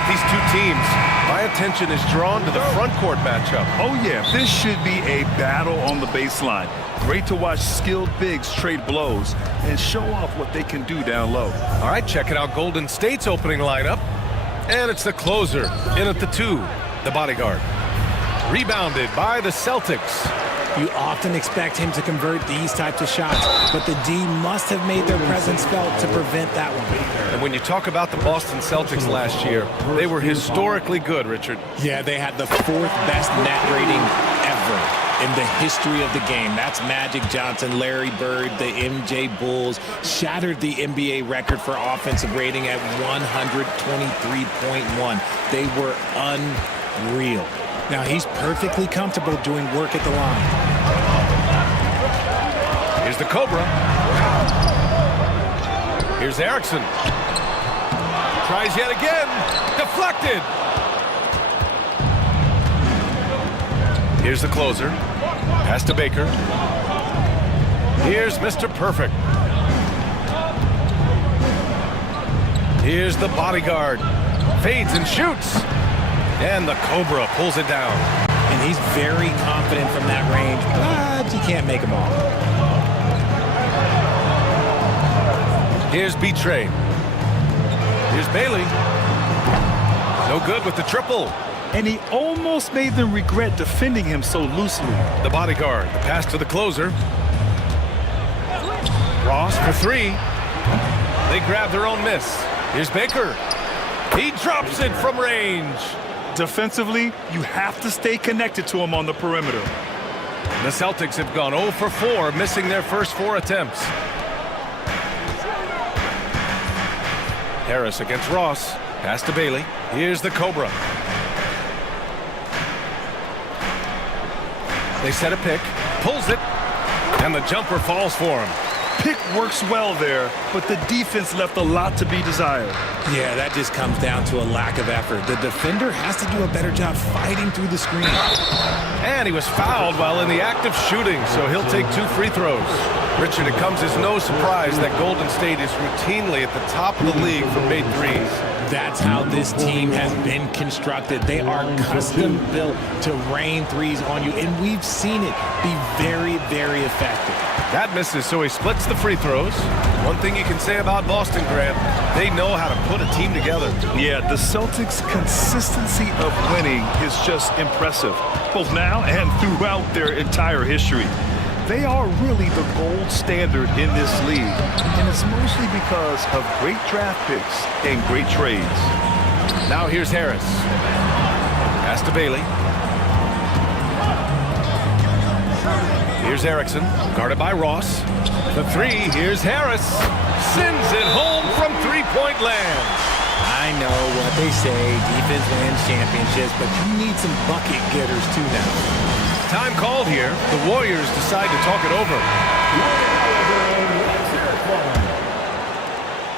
at these two teams, my attention is drawn to the front court matchup. Oh, yeah. This should be a battle on the baseline. Great to watch skilled bigs trade blows and show off what they can do down low. All right, checking out Golden State's opening lineup. And it's the closer in at the 2, the bodyguard. Rebounded by the Celtics. You often expect him to convert these types of shots, but the D must have made their presence felt to prevent that one. And when you talk about the Boston Celtics last year, they were historically good, Richard. Yeah, they had the 4th best net rating ever in the history of the game. That's Magic Johnson, Larry Bird, the MJ Bulls, shattered the NBA record for offensive rating at 123.1. They were unreal. Now he's perfectly comfortable doing work at the line. Here's the Cobra. Here's Erickson. Tries yet again. Deflected. Here's the closer. Pass to Baker. Here's Mr. Perfect. Here's the bodyguard. Fades and shoots. And the Cobra pulls it down. And he's very confident from that range, but you can't make him all. Here's B-Trey. Here's Bailey. No good with the triple. And he almost made them regret defending him so loosely. The bodyguard. The pass to the closer. Ross for 3. They grab their own miss. Here's Baker. He drops it from range. Defensively, you have to stay connected to him on the perimeter. The Celtics have gone 0 for 4, missing their first 4 attempts. Harris against Ross. Pass to Bailey. Here's the Cobra. They set a pick. Pulls it. And the jumper falls for him. Pick works well there, but the defense left a lot to be desired. Yeah, that just comes down to a lack of effort. The defender has to do a better job fighting through the screen. And he was fouled while in the act of shooting, so he'll take 2 free throws. Richard, it comes as no surprise that Golden State is routinely at the top of the league for made threes. That's how this team has been constructed. They are custom built to rain threes on you, and we've seen it be very, very effective. That misses, so he splits the free throws. One thing you can say about Boston, Grant, they know how to put a team together. Yeah, the Celtics' consistency of winning is just impressive, both now and throughout their entire history. They are really the gold standard in this league, and it's mostly because of great draft picks and great trades. Now here's Harris. Pass to Bailey. Here's Erickson, guarded by Ross. The 3, here's Harris. Sends it home from 3-point land. I know what they say, defense wins championships, but you need some bucket getters too now. Time called here. The Warriors decide to talk it over.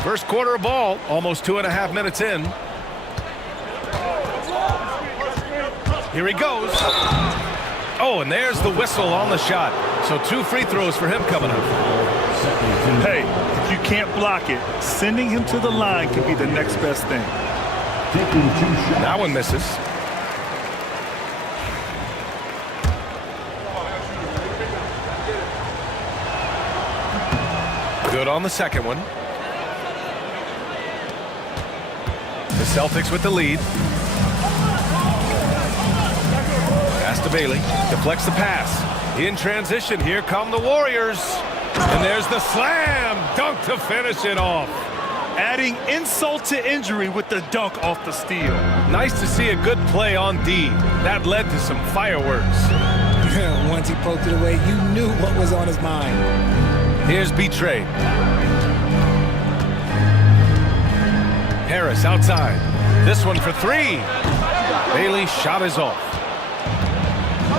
First quarter of ball, almost 2.5 minutes in. Here he goes. Oh, and there's the whistle on the shot. So 2 free throws for him coming up. Hey, if you can't block it, sending him to the line could be the next best thing. That one misses. Good on the second one. The Celtics with the lead. Pass to Bailey. Deflects the pass. In transition, here come the Warriors. And there's the slam dunk to finish it off. Adding insult to injury with the dunk off the steal. Nice to see a good play on D. That led to some fireworks. Once he poked it away, you knew what was on his mind. Here's B-Trey. Harris outside. This one for 3. Bailey's shot is off.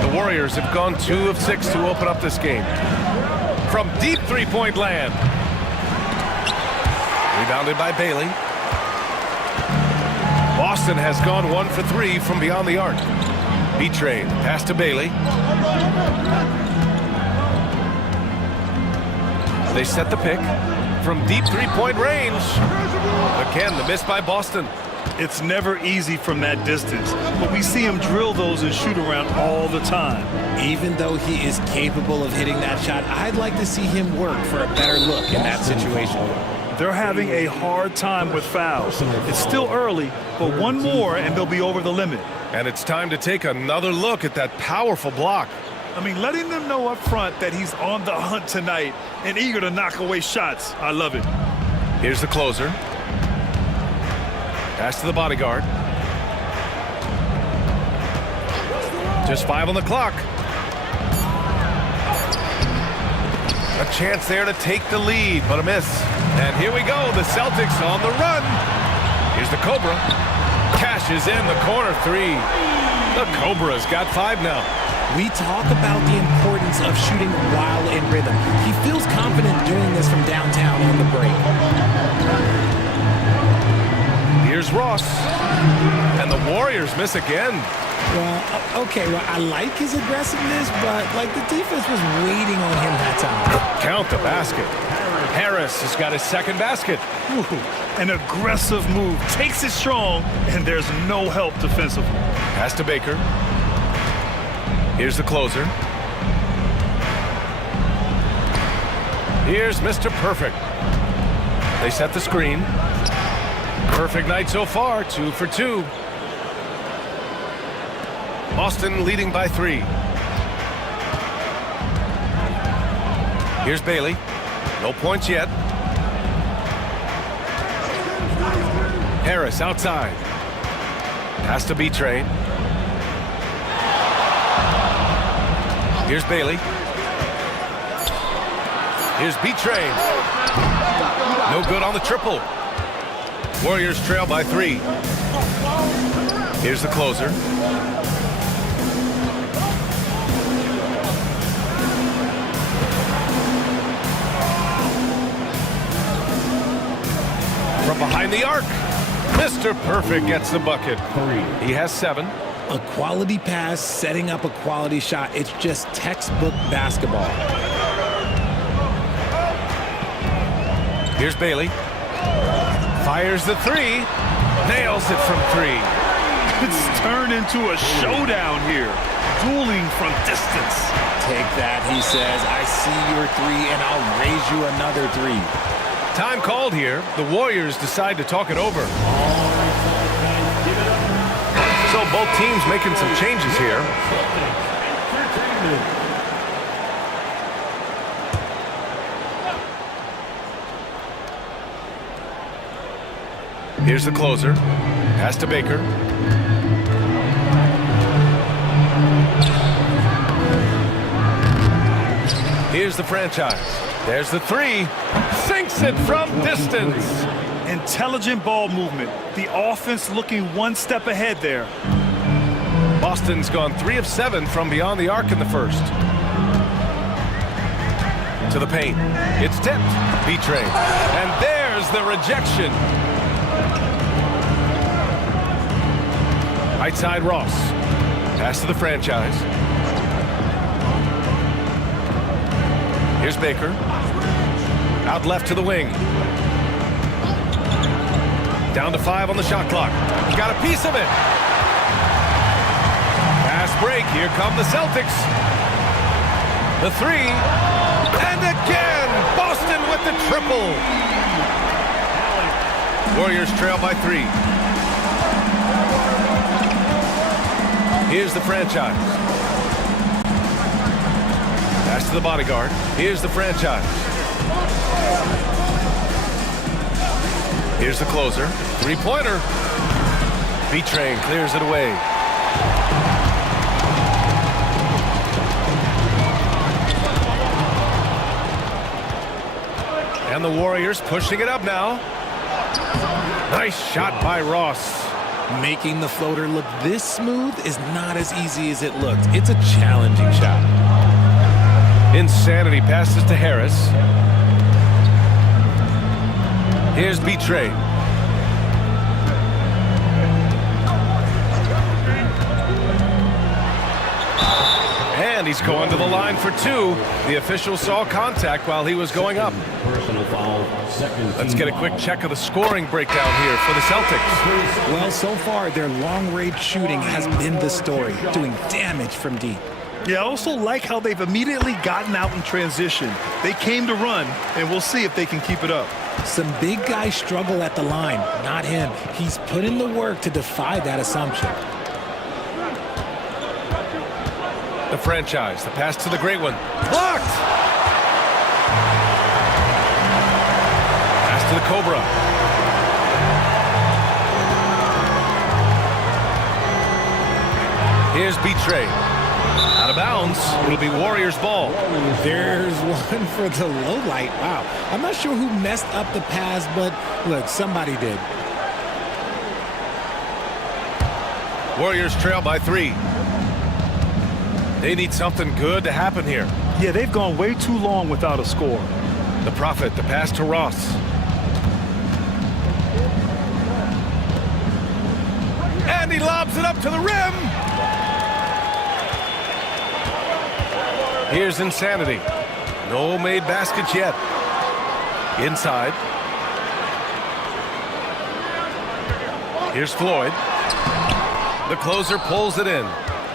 The Warriors have gone 2 of 6 to open up this game. From deep 3-point land. Rebounded by Bailey. Boston has gone 1 for 3 from beyond the arc. B-Trey, pass to Bailey. They set the pick from deep 3-point range. Again, the miss by Boston. It's never easy from that distance, but we see him drill those and shoot around all the time. Even though he is capable of hitting that shot, I'd like to see him work for a better look in that situation. They're having a hard time with fouls. It's still early, but one more and they'll be over the limit. And it's time to take another look at that powerful block. I mean, letting them know up front that he's on the hunt tonight and eager to knock away shots. I love it. Here's the closer. Pass to the bodyguard. Just 5 on the clock. A chance there to take the lead, but a miss. And here we go, the Celtics on the run. Here's the Cobra. Cashes in the corner 3. The Cobra's got 5 now. We talk about the importance of shooting while in rhythm. He feels confident doing this from downtown on the break. Here's Ross. And the Warriors miss again. Well, okay, well, I like his aggressiveness, but, like, the defense was waiting on him that time. Count the basket. Harris has got his second basket. Ooh, an aggressive move. Takes it strong, and there's no help defensively. Pass to Baker. Here's the closer. Here's Mr. Perfect. They set the screen. Perfect night so far, 2 for 2. Boston leading by 3. Here's Bailey. No points yet. Harris outside. Pass to B-Train. Here's Bailey. Here's B-Train. No good on the triple. Warriors trail by 3. Here's the closer. From behind the arc, Mr. Perfect gets the bucket. He has 7. A quality pass, setting up a quality shot. It's just textbook basketball. Here's Bailey. Fires the 3. Nails it from 3. It's turned into a showdown here. Dueling from distance. Take that, he says. I see your 3, and I'll raise you another 3. Time called here. The Warriors decide to talk it over. So both teams making some changes here. Here's the closer. Pass to Baker. Here's the franchise. There's the 3. Sinks it from distance. Intelligent ball movement. The offense looking one step ahead there. Boston's gone 3 of 7 from beyond the arc in the first. To the paint. It's tipped. B-Train. And there's the rejection. Right side Ross. Pass to the franchise. Here's Baker. Out left to the wing. Down to 5 on the shot clock. Got a piece of it. Fast break. Here come the Celtics. The 3. And again, Boston with the triple. Warriors trail by 3. Here's the franchise. Pass to the bodyguard. Here's the franchise. Here's the closer. 3-pointer. B-Train clears it away. And the Warriors pushing it up now. Nice shot by Ross. Making the floater look this smooth is not as easy as it looked. It's a challenging shot. Insanity passes to Harris. Here's B-Train. And And he's going to the line for two. The official saw contact while he was going up. Personal foul, Let's get a quick check of the scoring breakdown here for the Celtics. Well, so far, their long-range shooting has been the story, doing damage from deep. Yeah, I also like how they've immediately gotten out in transition. They came to run, and we'll see if they can keep it up. Some big guys struggle at the line, not him. He's put in the work to defy that assumption. The franchise, the pass to the great one. Blocked! Pass to the Cobra. Here's Betray. Out of bounds. It'll be Warriors ball. There's one for the low light. Wow. I'm not sure who messed up the pass, but look, somebody did. Warriors trail by 3. They need something good to happen here. Yeah, they've gone way too long without a score. The Prophet, the pass to Ross. And he lobs it up to the rim. Here's Insanity. No made baskets yet. Inside. Here's Floyd. The closer pulls it in.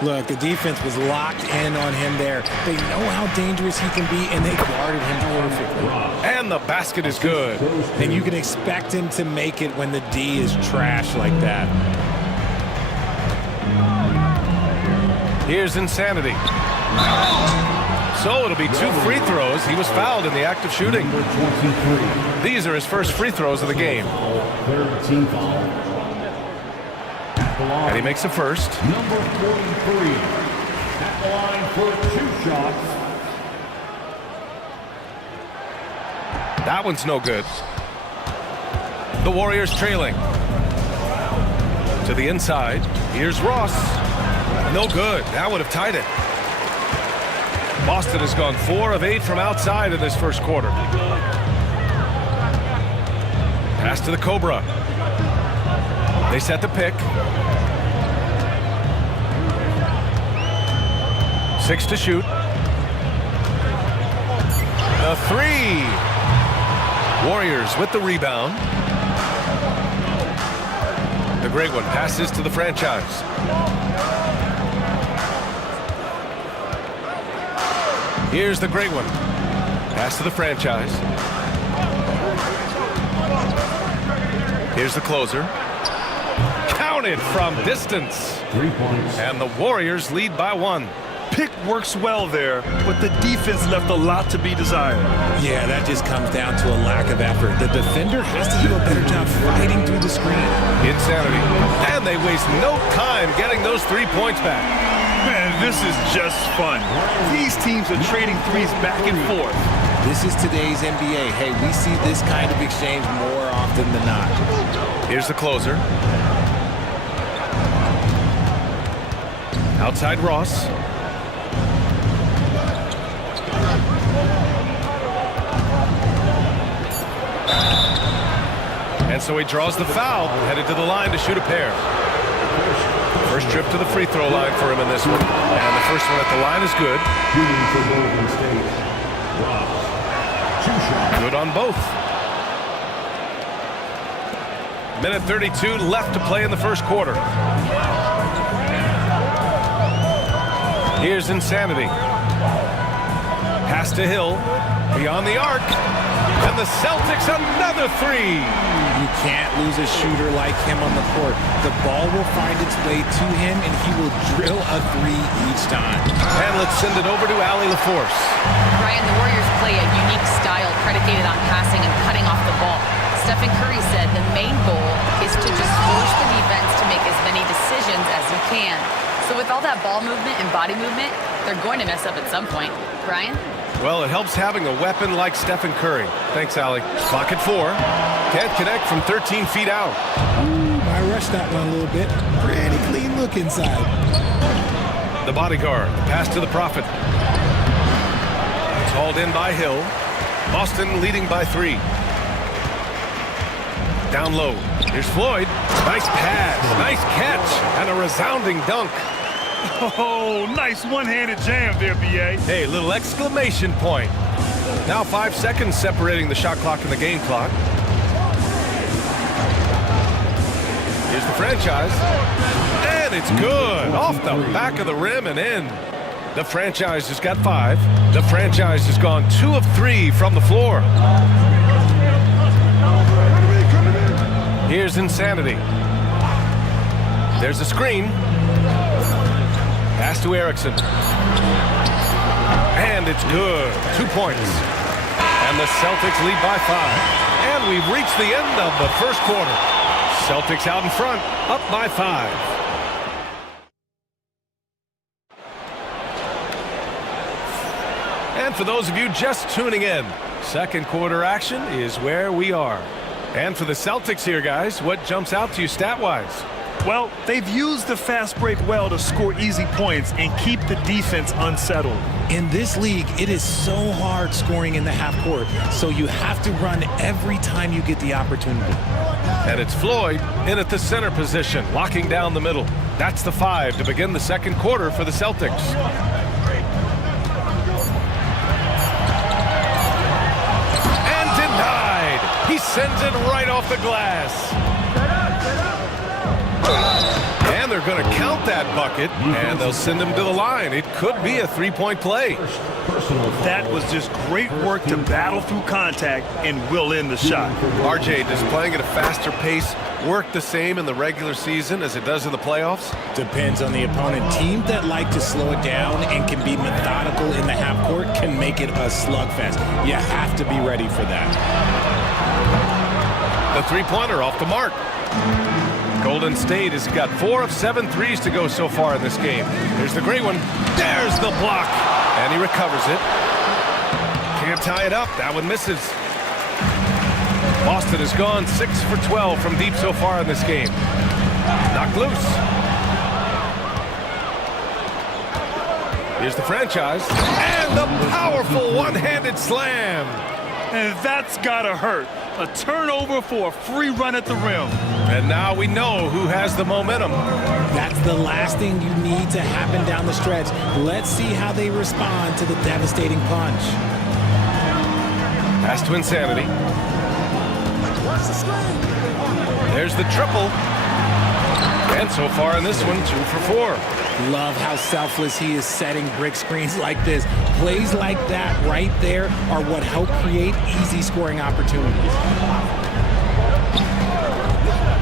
Look, the defense was locked in on him there. They know how dangerous he can be, and they guarded him perfectly. And the basket is good. And you can expect him to make it when the D is trash like that. Here's Insanity. So it'll be 2 free throws. He was fouled in the act of shooting. These are his first free throws of the game. third team foul. And he makes the first. Number 43 at the line for 2 shots. That one's no good. The Warriors trailing. To the inside. Here's Ross. No good. That would have tied it. Boston has gone 4 of 8 from outside in this first quarter. Pass to the Cobra. They set the pick. 6 to shoot. The 3. Warriors with the rebound. The great one passes to the franchise. Here's the great one. Pass to the franchise. Here's the closer. Counted from distance. 3 points. And the Warriors lead by 1. Pick works well there, but the defense left a lot to be desired. Yeah, that just comes down to a lack of effort. The defender has to do a better job fighting through the screen. Insanity. And they waste no time getting those 3 points back. Man, this is just fun. These teams are trading threes back and forth. This is today's NBA. Hey, we see this kind of exchange more often than not. Here's the closer. Outside Ross. And so he draws the foul, headed to the line to shoot a pair. First trip to the free throw line for him in this one. And the first one at the line is good. Shooting for Golden State. Ross. 2 shots. Good on both. Minute 32 left to play in the first quarter. Here's Insanity. Pass to Hill. Beyond the arc. And the Celtics another 3. You can't lose a shooter like him on the court. The ball will find its way to him, and he will drill a 3 each time. And let's send it over to Allie LaForce. Ryan, the Warriors play a unique style predicated on passing and cutting off the ball. Stephen Curry said the main goal is to just force the defense to make as many decisions as he can. So with all that ball movement and body movement, they're going to mess up at some point. Brian? Well, it helps having a weapon like Stephen Curry. Thanks, Allie. Clock at 4. Can't connect from 13 feet out. I rushed that one a little bit. Pretty clean look inside. The bodyguard. The pass to the Prophet. It's hauled in by Hill. Boston leading by 3. Down low. Here's Floyd. Nice pass. Nice catch. And a resounding dunk. Oh, nice one-handed jam there, B.A. Hey, little exclamation point. Now 5 seconds separating the shot clock and the game clock. Here's the franchise. And it's good. Off the back of the rim and in. The franchise has got 5. The franchise has gone 2 of 3 from the floor. Here's Insanity. There's a screen. Pass to Erickson. And it's good. 2 points. And the Celtics lead by 5. And we've reached the end of the first quarter. Celtics out in front, up by 5. And for those of you just tuning in, second quarter action is where we are. And for the Celtics here, guys, what jumps out to you stat-wise? Well, they've used the fast break well to score easy points and keep the defense unsettled. In this league, it is so hard scoring in the half court, so you have to run every time you get the opportunity. And it's Floyd in at the center position, locking down the middle. That's the 5 to begin the second quarter for the Celtics. And denied. He sends it right off the glass. And they're going to count that bucket, and they'll send him to the line. It could be a three-point play. That was just great work to battle through contact and will in the shot. RJ, does playing at a faster pace work the same in the regular season as it does in the playoffs? Depends on the opponent. Teams that like to slow it down and can be methodical in the half court can make it a slugfest. You have to be ready for that. The three-pointer off the mark. Golden State has got 4 of 7 threes to go so far in this game. Here's the great one. There's the block. And he recovers it. Can't tie it up. That one misses. Boston has gone 6 for 12 from deep so far in this game. Knocked loose. Here's the franchise. And the powerful one-handed slam. And that's gotta hurt. A turnover for a free run at the rim. And now we know who has the momentum. That's the last thing you need to happen down the stretch. Let's see how they respond to the devastating punch. Pass to Insanity. There's the triple. And so far in this one, 2 for 4. Love how selfless he is setting brick screens like this. Plays like that right there are what help create easy scoring opportunities.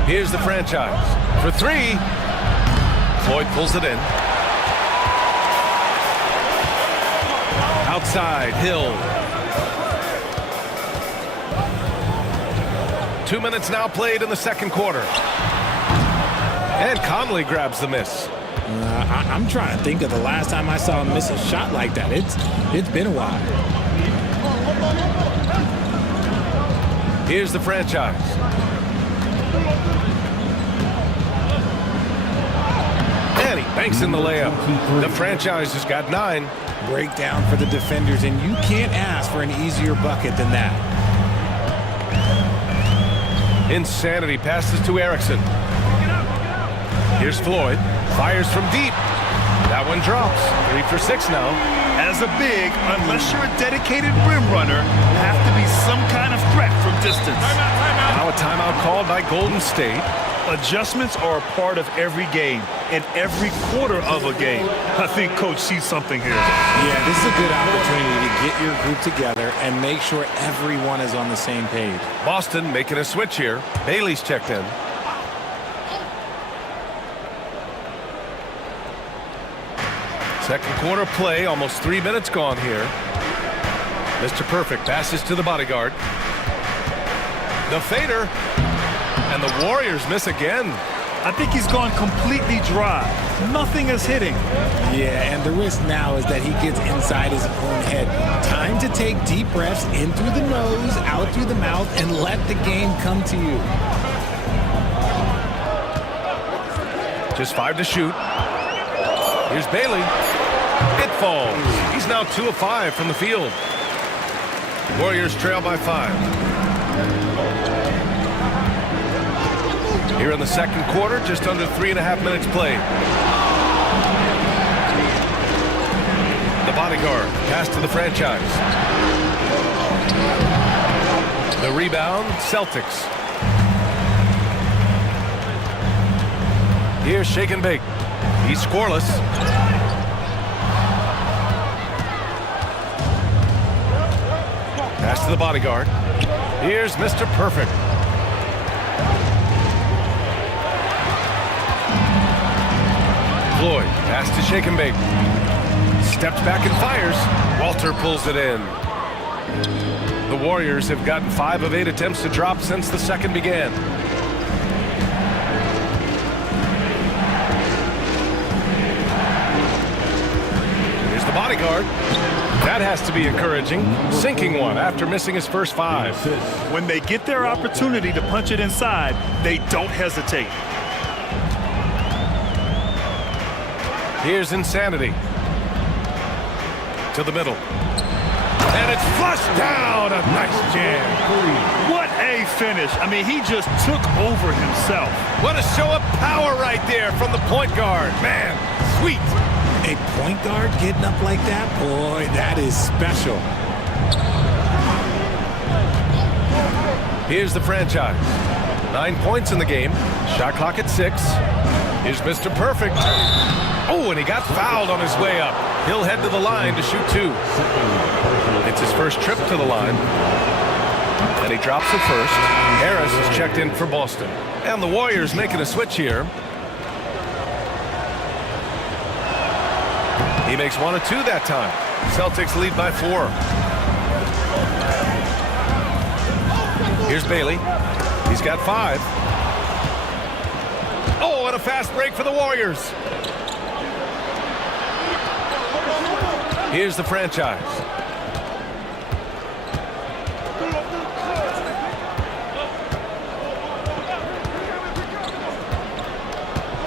Here's the franchise. For 3. Floyd pulls it in. Outside, Hill. 2 minutes now played in the second quarter. And Conley grabs the miss. I'm trying to think of the last time I saw him miss a shot like that. It's been a while. Here's the franchise. And he banks in the layup. The franchise has got 9. Breakdown for the defenders, and you can't ask for an easier bucket than that. Insanity passes to Erickson. Here's Floyd. Fires from deep. That one drops. 3 for 6 now. As a big, unless you're a dedicated rim runner, have to be some kind of threat from distance. Now a timeout called by Golden State. Adjustments are a part of every game and every quarter of a game. I think Coach sees something here. Yeah, this is a good opportunity to get your group together and make sure everyone is on the same page. Boston making a switch here. Bailey's checked in. Second quarter play, almost 3 minutes gone here. Mr. Perfect passes to the bodyguard. The fader. And the Warriors miss again. I think he's gone completely dry. Nothing is hitting. Yeah, and the risk now is that he gets inside his own head. Time to take deep breaths in through the nose, out through the mouth, and let the game come to you. Just 5 to shoot. Here's Bailey. It falls. He's now 2 of 5 from the field. Warriors trail by 5. Here in the second quarter, just under 3.5 minutes played. The bodyguard, pass to the franchise. The rebound, Celtics. Here's shake and bake. He's scoreless. Pass to the bodyguard. Here's Mr. Perfect. Floyd, pass to shake and bake. Steps back and fires. Walter pulls it in. The Warriors have gotten 5 of 8 attempts to drop since the second began. Here's the bodyguard. That has to be encouraging. Sinking one after missing his first 5. When they get their opportunity to punch it inside, they don't hesitate. Here's Insanity. To the middle. And it's flushed down. A nice jam. What a finish. I mean, he just took over himself. What a show of power right there from the point guard. Man, sweet. A point guard getting up like that? Boy, that is special. Here's the franchise. 9 points in the game. Shot clock at 6. Here's Mr. Perfect. Oh, and he got fouled on his way up. He'll head to the line to shoot 2. It's his first trip to the line. And he drops it first. Harris is checked in for Boston. And the Warriors making a switch here. He makes 1 of 2 that time. Celtics lead by 4. Here's Bailey. He's got 5. Oh, and a fast break for the Warriors. Here's the franchise.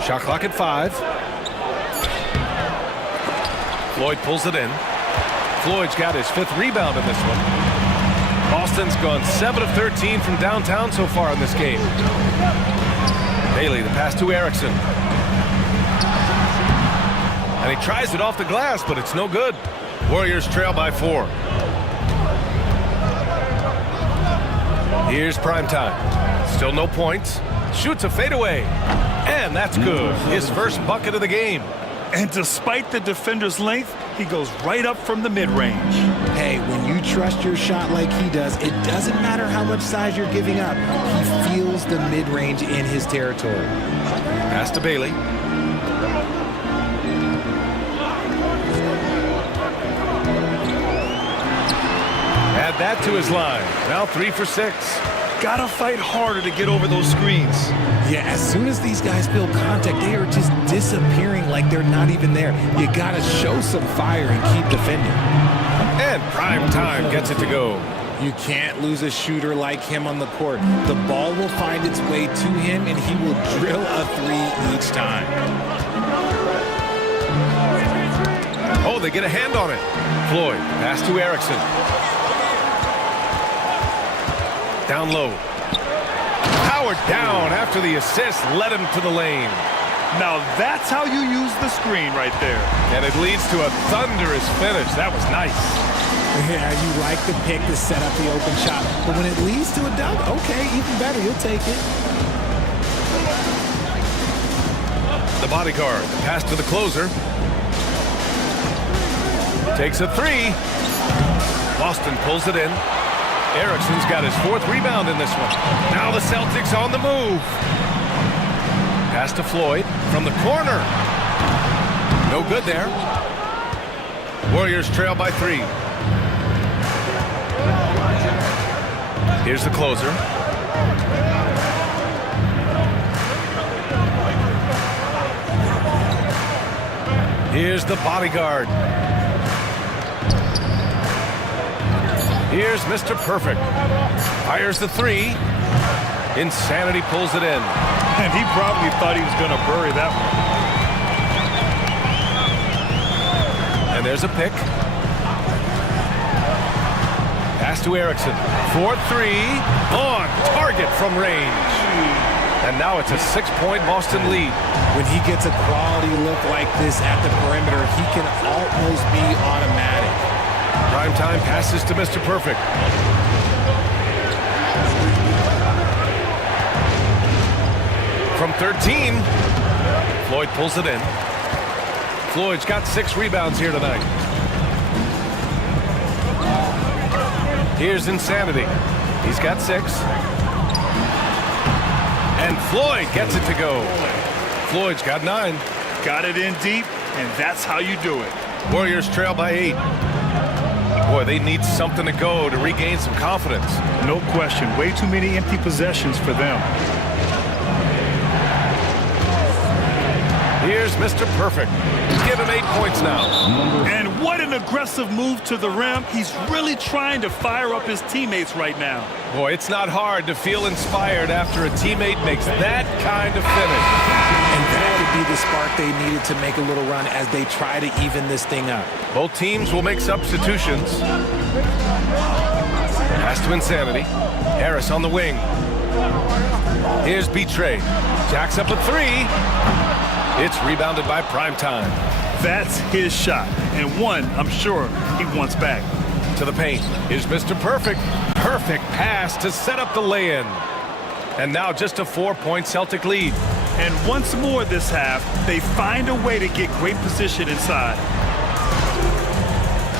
Shot clock at 5. Floyd pulls it in. Floyd's got his 5th rebound in this one. Boston's gone 7 of 13 from downtown so far in this game. Bailey, the pass to Erickson. And he tries it off the glass, but it's no good. Warriors trail by 4. Here's primetime. Still no points. Shoots a fadeaway. And that's good. His first bucket of the game. And despite the defender's length, he goes right up from the mid-range. Hey, when you trust your shot like he does, it doesn't matter how much size you're giving up. He feels the mid-range in his territory. Pass to Bailey. Add that to his line. Now 3 for 6. Gotta fight harder to get over those screens. Yeah, as soon as these guys feel contact, they are just disappearing like they're not even there. You gotta show some fire and keep defending. And prime time gets it to go. You can't lose a shooter like him on the court. The ball will find its way to him, and he will drill a 3 each time. Oh, they get a hand on it. Floyd, pass to Erickson. Down low. Powered down after the assist led him to the lane. Now that's how you use the screen right there. And it leads to a thunderous finish. That was nice. Yeah, you like the pick to set up the open shot. But when it leads to a dunk, okay, even better. You'll take it. The bodyguard, pass to the closer. Takes a 3. Boston pulls it in. Erickson's got his 4th rebound in this one. Now the Celtics on the move. Pass to Floyd from the corner. No good there. Warriors trail by 3. Here's the closer. Here's the bodyguard. Here's Mr. Perfect. Fires the 3. Insanity pulls it in. And he probably thought he was going to bury that one. And there's a pick. Pass to Erickson. 4-3. On target from range. And now it's a 6-point Boston lead. When he gets a quality look like this at the perimeter, he can almost be automatic. Primetime passes to Mr. Perfect. From 13, Floyd pulls it in. Floyd's got 6 rebounds here tonight. Here's Insanity. He's got 6. And Floyd gets it to go. Floyd's got 9. Got it in deep, and that's how you do it. Warriors trail by 8. Boy, they need something to go to regain some confidence. No question. Way too many empty possessions for them. Here's Mr. Perfect. He's given 8 points now. And what an aggressive move to the rim. He's really trying to fire up his teammates right now. Boy, it's not hard to feel inspired after a teammate makes that kind of finish. And that could be the spark they needed to make a little run as they try to even this thing up. Both teams will make substitutions. Pass to Insanity. Harris on the wing. Here's Betray. Jacks up a 3. It's rebounded by Primetime. That's his shot, and one I'm sure he wants back. To the paint. Here's Mr. Perfect. Perfect pass to set up the lay-in. And now just a 4-point Celtic lead. And once more this half, they find a way to get great position inside.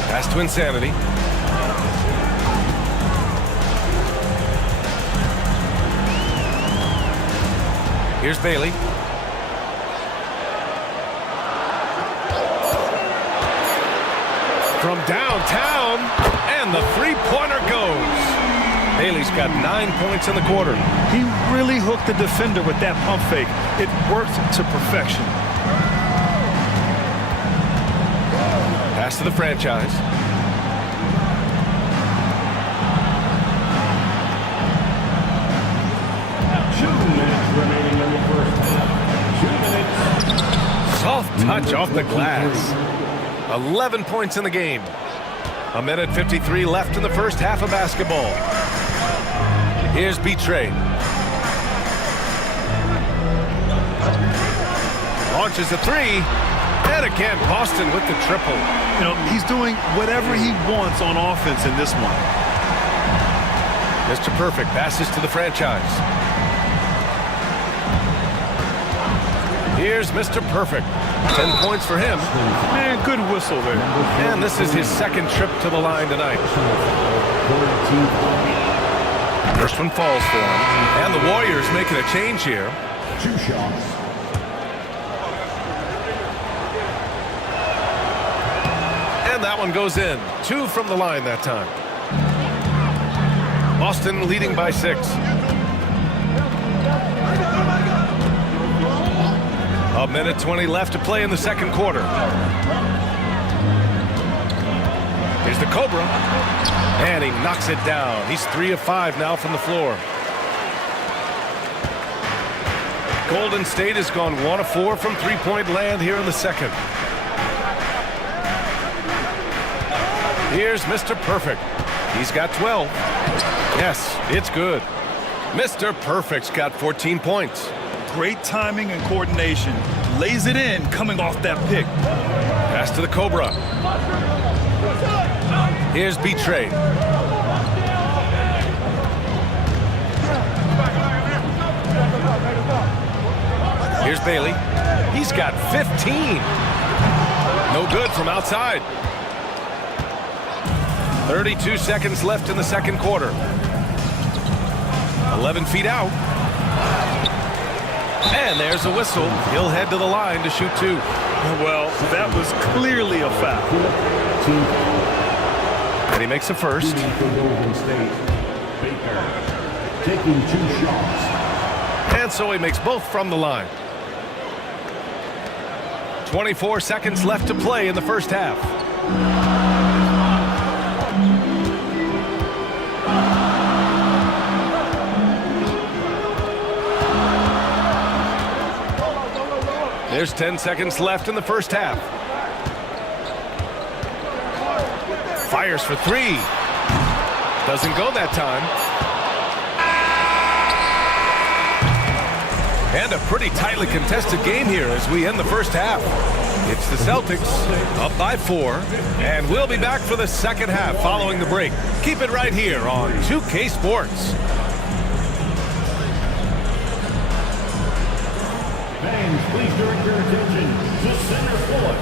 Pass to Insanity. Here's Bailey. From downtown, and the 3-pointer goes. Bailey's got 9 points in the quarter. He really hooked the defender with that pump fake. It worked to perfection. Pass to the franchise. Remaining in the first half. 2 minutes. Soft touch off the glass. 11 points in the game. 1:53 left in the first half of basketball. Here's Betray. Launches a 3. And again, Boston with the triple. You know, he's doing whatever he wants on offense in this one. Mr. Perfect passes to the franchise. Here's Mr. Perfect. 10 points for him. Man, good whistle there. And this is his second trip to the line tonight. First one falls for him. And the Warriors making a change here. 2 shots. And that one goes in. 2 from the line that time. Boston leading by 6. A 1:20 left to play in the second quarter. Here's the Cobra. And he knocks it down. He's 3 of 5 now from the floor. Golden State has gone 1 of 4 from 3-point land here in the second. Here's Mr. Perfect. He's got 12. Yes, it's good. Mr. Perfect's got 14 points. Great timing and coordination. Lays it in coming off that pick. Pass to the Cobra. Here's Betray. Here's Bailey. He's got 15. No good from outside. 32 seconds left in the second quarter. 11 feet out. And there's a whistle. He'll head to the line to shoot 2. Well, that was clearly a foul. And he makes a first. For Golden State, Baker taking 2 shots. And so he makes both from the line. 24 seconds left to play in the first half. There's 10 seconds left in the first half. Fires for 3. Doesn't go that time. And a pretty tightly contested game here as we end the first half. It's the Celtics up by 4, and we'll be back for the second half following the break. Keep it right here on 2K Sports. Fans, please direct your attention to center court.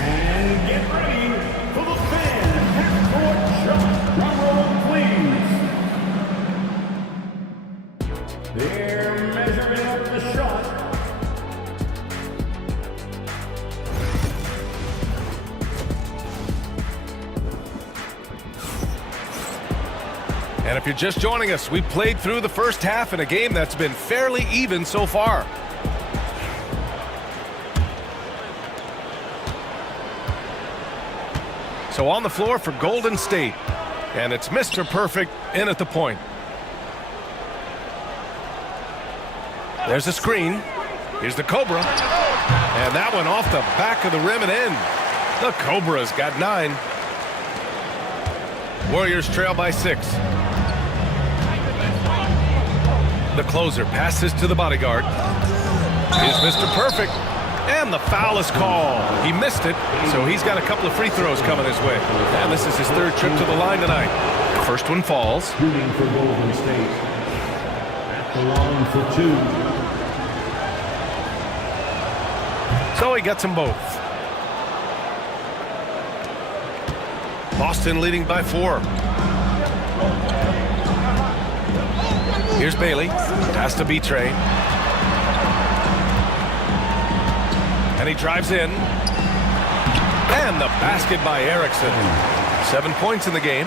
And get ready for the fan half-court shot. Drum roll, please. They're measuring up the shot. And if you're just joining us, we played through the first half in a game that's been fairly even so far. So on the floor for Golden State, and it's Mr. Perfect in at the point. There's a screen. Here's the Cobra. And that one off the back of the rim and in. The Cobra's got 9. Warriors trail by 6. The closer passes to the bodyguard. Here's Mr. Perfect. And the foul is called. He missed it, so he's got a couple of free throws coming his way. And this is his 3rd trip to the line tonight. First one falls. Shooting for Golden State. At the line for 2. So he gets them both. Boston leading by 4. Here's Bailey. Pass to B-Train. And he drives in. And the basket by Erickson. 7 points in the game.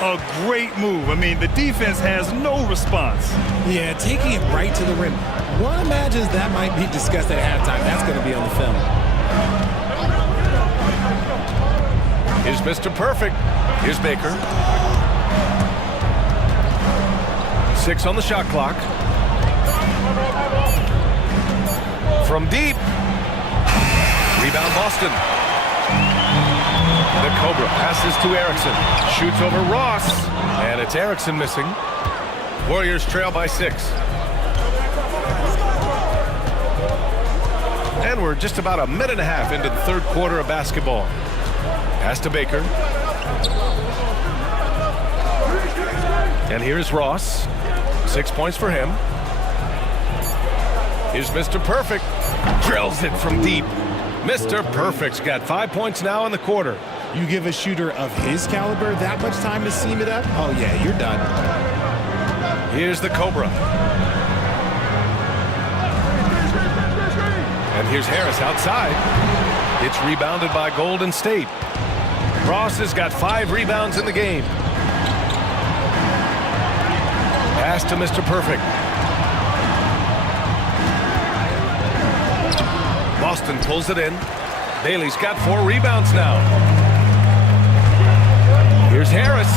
A great move. I mean, the defense has no response. Yeah, taking it right to the rim. One imagines that might be discussed at halftime. That's going to be on the film. Here's Mr. Perfect. Here's Baker. 6 on the shot clock. From deep. Rebound Boston. The Cobra passes to Erickson. Shoots over Ross. And it's Erickson missing. Warriors trail by 6. And we're just about a minute and a half into the 3rd quarter of basketball. Pass to Baker. And here's Ross. 6 points for him. Here's Mr. Perfect. Drills it from deep. Mr. Perfect's got 5 points now in the quarter. You give a shooter of his caliber that much time to seam it up? Oh, yeah, you're done. Here's the Cobra. And here's Harris outside. It's rebounded by Golden State. Ross has got 5 rebounds in the game. Pass to Mr. Perfect. Boston pulls it in. Bailey's got 4 rebounds now. Here's Harris.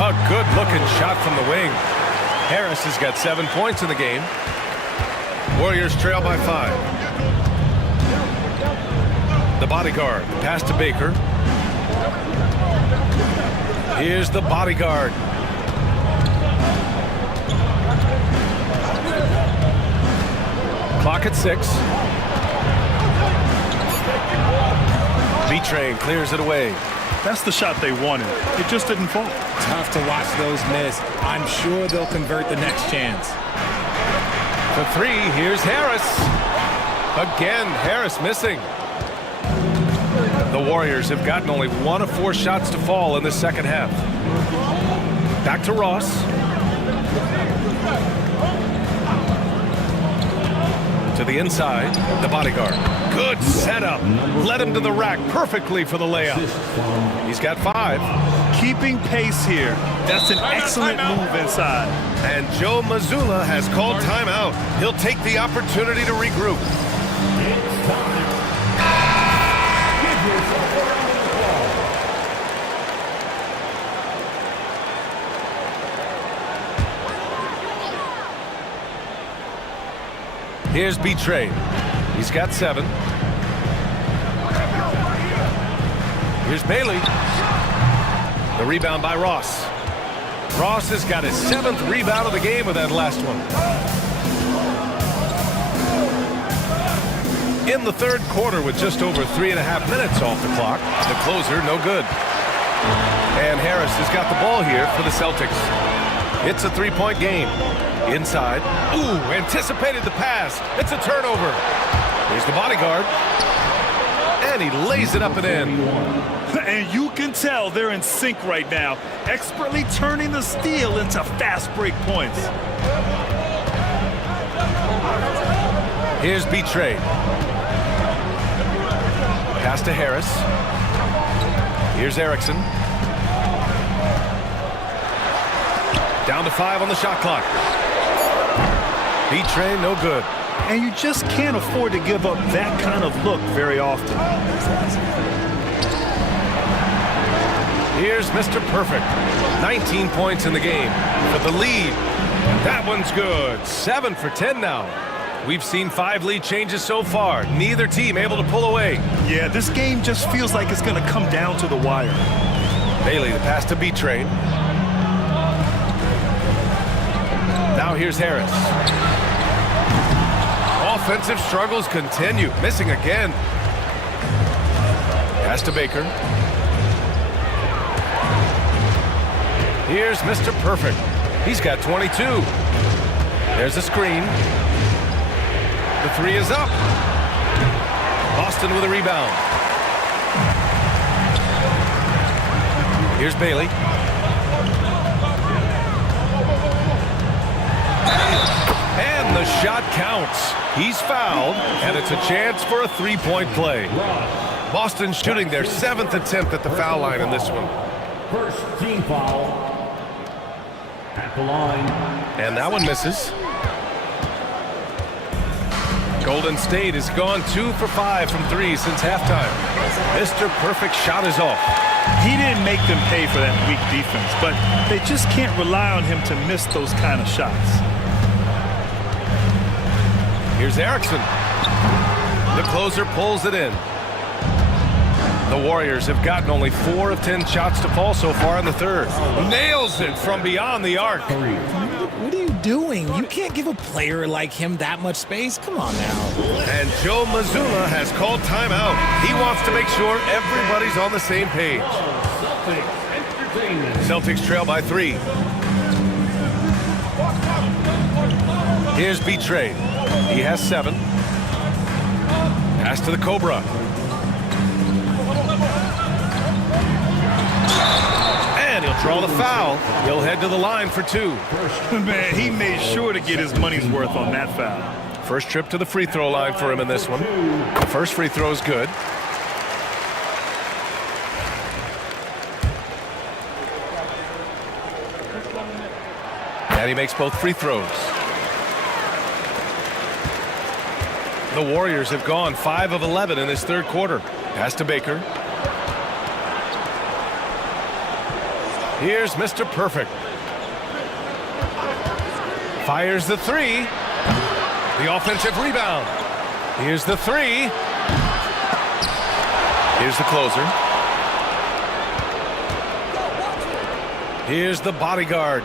A good-looking shot from the wing. Harris has got 7 points in the game. Warriors trail by 5. The bodyguard. Pass to Baker. Here's the bodyguard. Clock at 6. B-Train clears it away. That's the shot they wanted. It just didn't fall. Tough to watch those miss. I'm sure they'll convert the next chance. For 3, here's Harris. Again, Harris missing. The Warriors have gotten only 1 of 4 shots to fall in the second half. Back to Ross. To the inside, the bodyguard. Good setup. Led him to the rack perfectly for the layup. He's got 5. Keeping pace here. That's an excellent move inside. And Joe Mazzulla has called timeout. He'll take the opportunity to regroup. It's time. Give yourself a round of applause. Here's B-Train. He's got 7. Here's Bailey. The rebound by Ross. Ross has got his 7th rebound of the game with that last one. in the third quarter with just over 3.5 minutes off the clock. The closer, no good. And Harris has got the ball here for the Celtics. It's a three-point game. Inside. Ooh, anticipated the pass. It's a turnover. Here's the bodyguard. And he lays it up and in. And you can tell they're in sync right now, expertly turning the steal into fast break points. Here's B-Trade. Pass to Harris. Here's Erickson. Down to 5 on the shot clock. B-Trade, no good. And you just can't afford to give up that kind of look very often. Here's Mr. Perfect. 19 points in the game for the lead. That one's good. 7 for 10 now. We've seen 5 lead changes so far. Neither team able to pull away. Yeah, this game just feels like it's going to come down to the wire. Bailey, the pass to B-Train. Now here's Harris. Offensive struggles continue. Missing again. Pass to Baker. Here's Mr. Perfect. He's got 22. There's a screen. The 3 is up. Boston with a rebound. Here's Bailey. And the shot counts. He's fouled, and it's a chance for a three-point play. Boston shooting their 7th attempt at the foul line in this one. First team foul at the line. And that one misses. Golden State has gone 2 for 5 from 3 since halftime. Mr. Perfect shot is off. He didn't make them pay for that weak defense, but they just can't rely on him to miss those kind of shots. Here's Erickson. The closer pulls it in. The Warriors have gotten only 4 of 10 shots to fall so far in the third. Nails it from beyond the arc. What are you doing? You can't give a player like him that much space. Come on now. And Joe Mazzulla has called timeout. He wants to make sure everybody's on the same page. Celtics trail by 3. Here's B-Trade. He has 7. Pass to the Cobra. And he'll draw the foul. He'll head to the line for 2. Man, he made sure to get his money's worth on that foul. First trip to the free throw line for him in this one. The first free throw is good. And he makes both free throws. The Warriors have gone 5 of 11 in this third quarter. Pass to Baker. Here's Mr. Perfect. Fires the 3. The offensive rebound. Here's the 3. Here's the closer. Here's the bodyguard.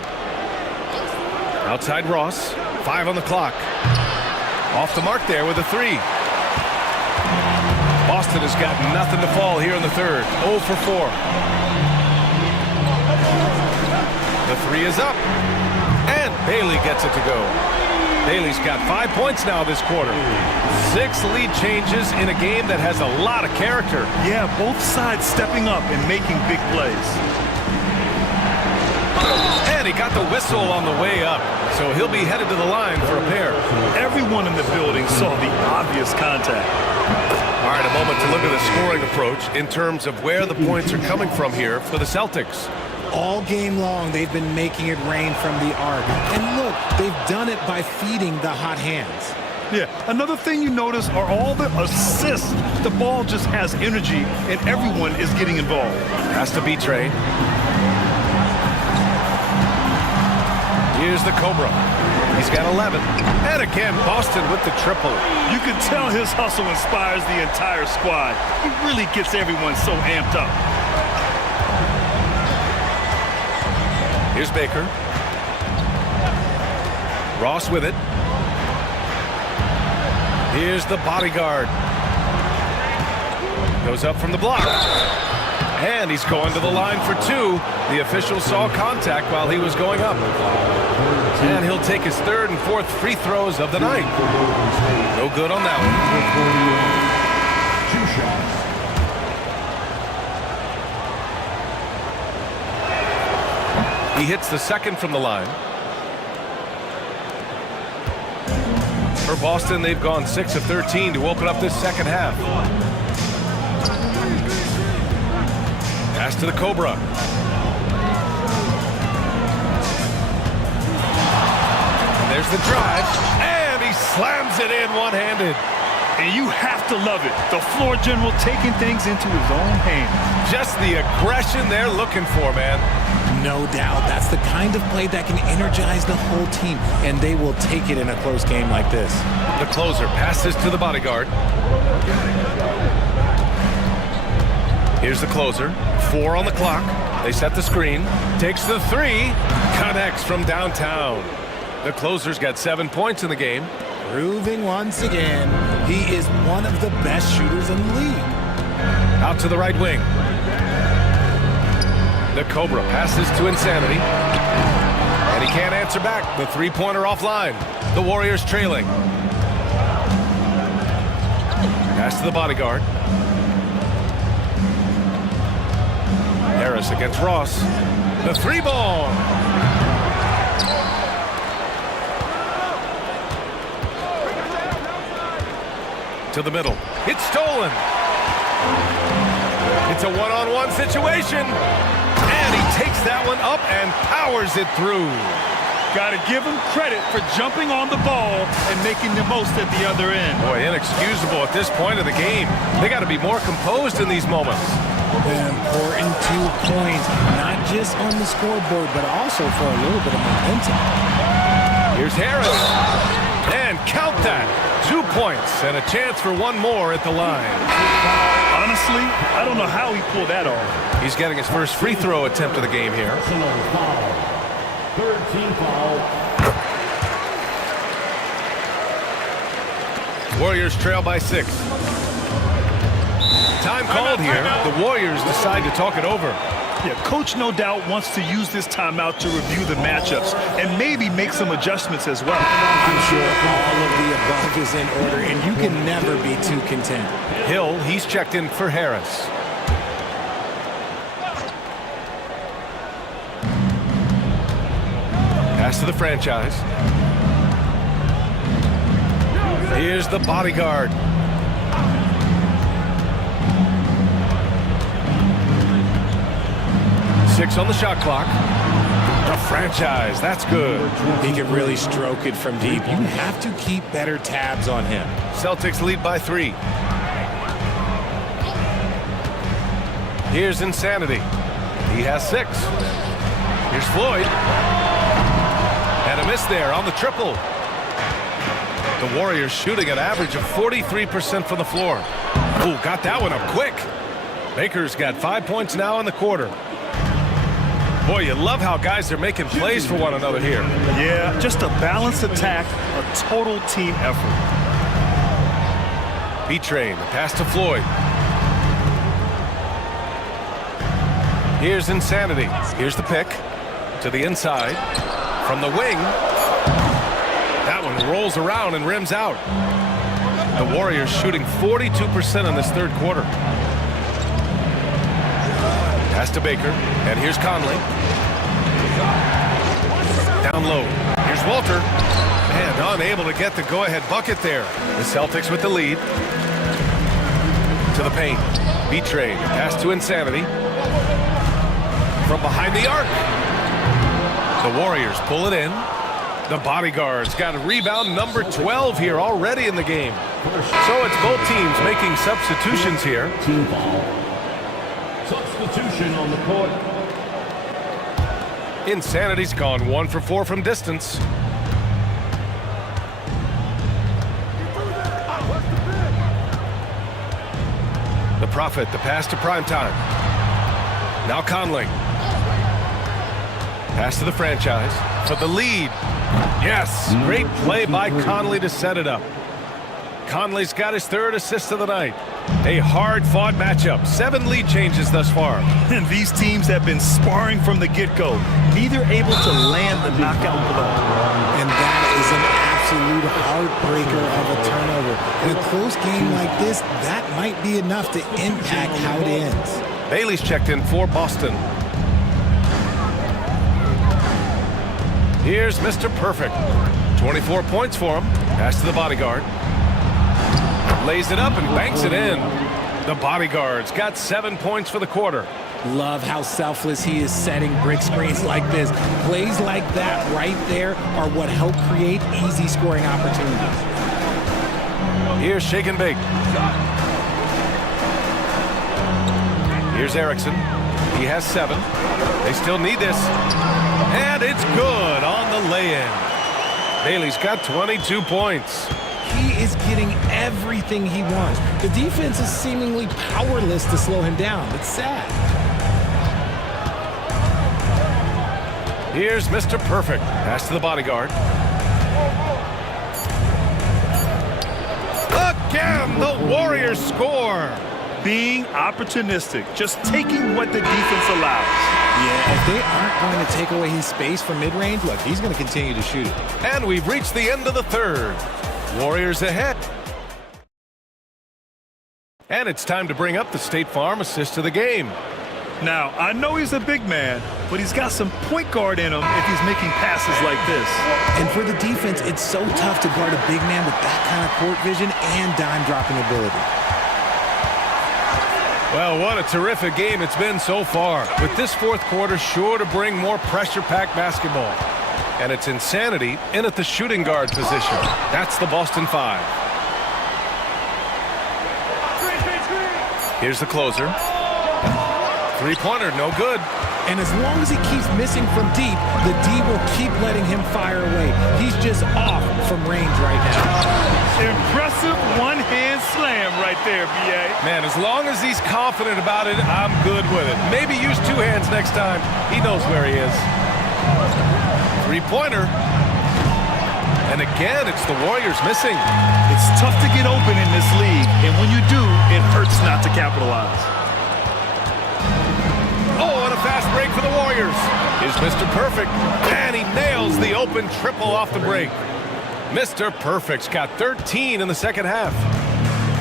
Outside Ross. 5 on the clock. Off the mark there with a 3. Boston has got nothing to fall here in the third. 0 for 4. The 3 is up. And Bailey gets it to go. Bailey's got 5 points now this quarter. 6 lead changes in a game that has a lot of character. Yeah, both sides stepping up and making big plays. And he got the whistle on the way up, so he'll be headed to the line for a pair. Everyone in the building saw the obvious contact. All right, a moment to look at the scoring approach in terms of where the points are coming from here for the Celtics. All game long, they've been making it rain from the arc. And look, they've done it by feeding the hot hands. Yeah, another thing you notice are all the assists. The ball just has energy, and everyone is getting involved. Has to be Trey. Here's the Cobra. He's got 11. And again, Boston with the triple. You can tell his hustle inspires the entire squad. He really gets everyone so amped up. Here's Baker. Ross with it. Here's the bodyguard. Goes up from the block. And he's going to the line for two. The official saw contact while he was going up. And he'll take his third and fourth free throws of the night. No good on that one. He hits the second from the line. For Boston, they've gone 6 of 13 to open up this second half. Pass to the Cobra. And there's the drive. And he slams it in one-handed. And you have to love it. The floor general taking things into his own hands. Just the aggression they're looking for, man. No doubt. That's the kind of play that can energize the whole team, and they will take it in a close game like this. The closer passes to the bodyguard. Here's the closer. 4 on the clock. They set the screen. Takes the three. Connects from downtown. The closer's got 7 points in the game. Proving once again, he is one of the best shooters in the league. Out to the right wing. The Cobra passes to Insanity. And he can't answer back. The three-pointer offline. The Warriors trailing. Pass to the bodyguard. Harris against Ross. The three ball. To the middle. It's stolen. It's a one-on-one situation. And he takes that one up and powers it through. Got to give him credit for jumping on the ball and making the most at the other end. Boy, inexcusable at this point of the game. They got to be more composed in these moments. An important 2 points, not just on the scoreboard, but also for a little bit of momentum. Here's Harris. And count that. 2 points and a chance for one more at the line. Honestly, I don't know how he pulled that off. He's getting his first free throw attempt of the game here. Third team foul. Warriors trail by 6. Time called here. The Warriors decide to talk it over. Yeah, coach no doubt wants to use this timeout to review the matchups and maybe make some adjustments as well. I'm sure all of the above is in order, and you can never be too content. Hill, he's checked in for Harris. Pass to the franchise. Here's the bodyguard. Six on the shot clock. The franchise, that's good. He can really stroke it from deep. You have to keep better tabs on him. Celtics lead by 3. Here's Insanity. He has 6. Here's Floyd. And a miss there on the triple. The Warriors shooting an average of 43% from the floor. Ooh, got that one up quick. Baker's got 5 points now in the quarter. Boy, you love how guys are making plays for one another here. Yeah, just a balanced attack, a total team effort. B-Train, pass to Floyd. Here's Insanity. Here's the pick. To the inside. From the wing. That one rolls around and rims out. The Warriors shooting 42% in this third quarter. Pass to Baker, and here's Conley. Down low. Here's Walter. And unable to get the go-ahead bucket there. The Celtics with the lead. To the paint. B-Train. Pass to Insanity. From behind the arc. The Warriors pull it in. The bodyguard's got a rebound number 12 here already in the game. So it's both teams making substitutions here. Team foul. Substitution on the court. Insanity's gone 1 for 4 from distance. The Prophet, the pass to primetime. Now Conley. Pass to the franchise for the lead. Yes, great play by Conley to set it up. Conley's got his third assist of the night. A hard-fought matchup. 7 lead changes thus far. And these teams have been sparring from the get-go. Neither able to land the knockout blow. And that is an absolute heartbreaker of a turnover. In a close game like this, that might be enough to impact how it ends. Bailey's checked in for Boston. Here's Mr. Perfect. 24 points for him. Pass to the bodyguard. Lays it up and banks it in. The bodyguard's got 7 points for the quarter. Love how selfless he is setting brick screens like this. Plays like that right there are what help create easy scoring opportunities. Here's Shake and Bake. Here's Erickson. He has 7. They still need this. And it's good on the lay-in. Bailey's got 22 points. He is getting everything he wants. The defense is seemingly powerless to slow him down. It's sad. Here's Mr. Perfect. Pass to the bodyguard. Again, the Warriors score. Being opportunistic, just taking what the defense allows. Yeah, if they aren't going to take away his space from mid-range, look, he's going to continue to shoot it. And we've reached the end of the third. Warriors ahead. And it's time to bring up the State Farm assist of the game. Now, I know he's a big man, but he's got some point guard in him if he's making passes like this. And for the defense, it's so tough to guard a big man with that kind of court vision and dime-dropping ability. Well, what a terrific game it's been so far. With this fourth quarter sure to bring more pressure-packed basketball. And it's Insanity in at the shooting guard position. That's the Boston 5. Here's the closer. Three-pointer, no good. And as long as he keeps missing from deep, the D will keep letting him fire away. He's just off from range right now. Impressive one-hand slam right there, B.A. Man, as long as he's confident about it, I'm good with it. Maybe use 2 hands next time. He knows where he is. Three-pointer. And again, it's the Warriors missing. It's tough to get open in this league, and when you do, it hurts not to capitalize. Oh, and a fast break for the Warriors. Here's Mr. Perfect. And he nails the open triple off the break. Mr. Perfect's got 13 in the second half.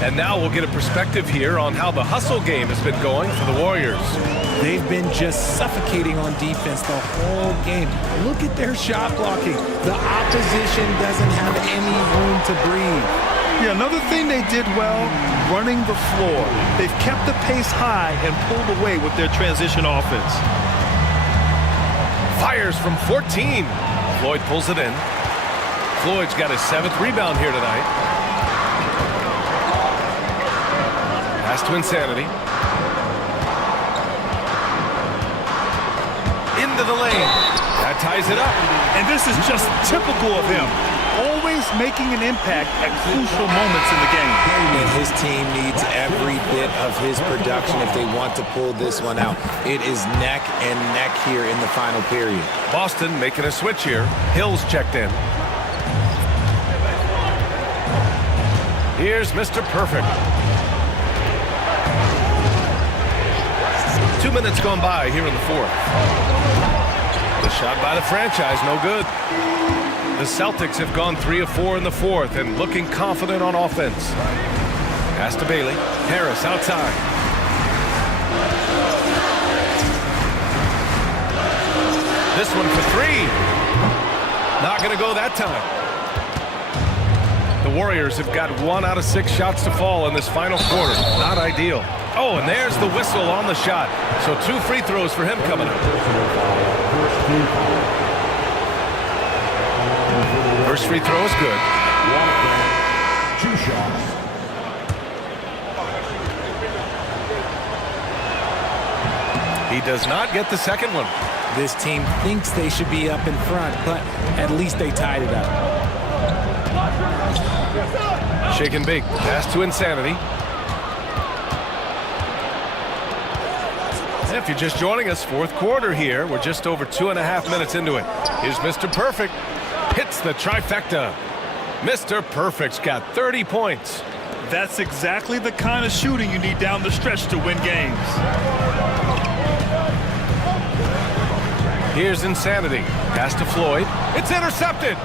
And now we'll get a perspective here on how the hustle game has been going for the Warriors. They've been just suffocating on defense the whole game. Look at their shot blocking. The opposition doesn't have any room to breathe. Yeah, another thing they did well, running the floor. They've kept the pace high and pulled away with their transition offense. Fires from 14. Floyd pulls it in. Floyd's got his 7th rebound here tonight. Pass to Insanity. Into the lane. That ties it up. And this is just typical of him. Always making an impact at crucial moments in the game. And his team needs every bit of his production if they want to pull this one out. It is neck and neck here in the final period. Boston making a switch here. Hill's checked in. Here's Mr. Perfect. 2 minutes gone by here in the fourth. The shot by the franchise, no good. The Celtics have gone 3 of 4 in the fourth and looking confident on offense. Pass to Bailey. Harris outside. This one for 3. Not going to go that time. The Warriors have got 1 out of 6 shots to fall in this final quarter. Not ideal. Oh, and there's the whistle on the shot. So 2 free throws for him coming up. First free throw is good. 2 shots. He does not get the second one. This team thinks they should be up in front, but at least they tied it up. Shake and bake. Pass to Insanity. If you're just joining us, fourth quarter here. We're just over 2.5 minutes into it. Here's Mr. Perfect. Hits the trifecta. Mr. Perfect's got 30 points. That's exactly the kind of shooting you need down the stretch to win games. Here's Insanity. Pass to Floyd. It's intercepted.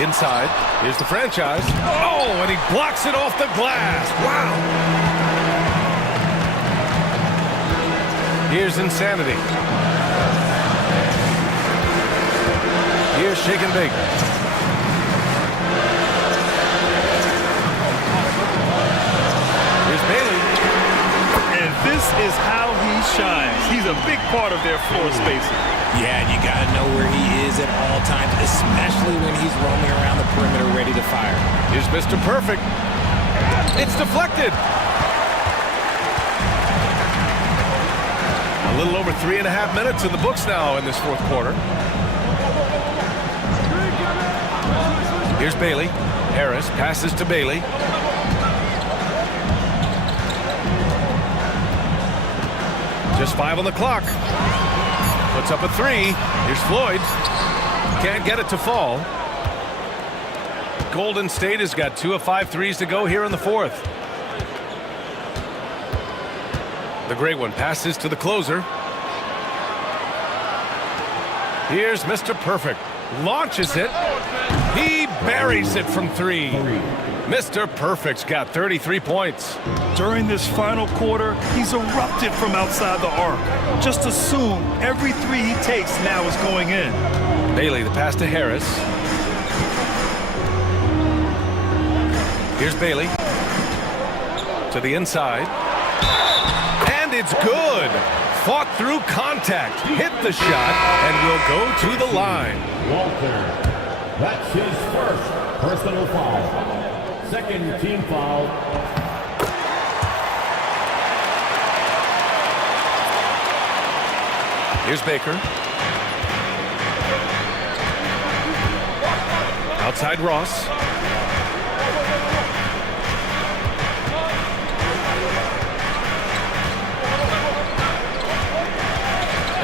Inside. Here's the franchise. Oh, and he blocks it off the glass. Wow. Here's Insanity. Here's Shake and Bake. Here's Bailey. And this is how he shines. He's a big part of their floor spacing. Yeah, and you got to know where he is at all times, especially when he's roaming around the perimeter ready to fire. Here's Mr. Perfect. It's deflected. A little over 3.5 minutes in the books now in this fourth quarter. Here's Bailey. Harris passes to Bailey. Just 5 on the clock. Puts up a 3. Here's Floyd. Can't get it to fall. Golden State has got 2 of 5 threes to go here in the fourth. The great one passes to the closer. Here's Mr. Perfect. Launches it. He buries it from 3. Mr. Perfect's got 33 points. During this final quarter, he's erupted from outside the arc. Just assume every 3 he takes now is going in. Bailey, the pass to Harris. Here's Bailey. To the inside. And it's good. Fought through contact. Hit the shot and will go to the line. Walter. That's his first personal foul. Second team foul. Here's Baker. Outside Ross.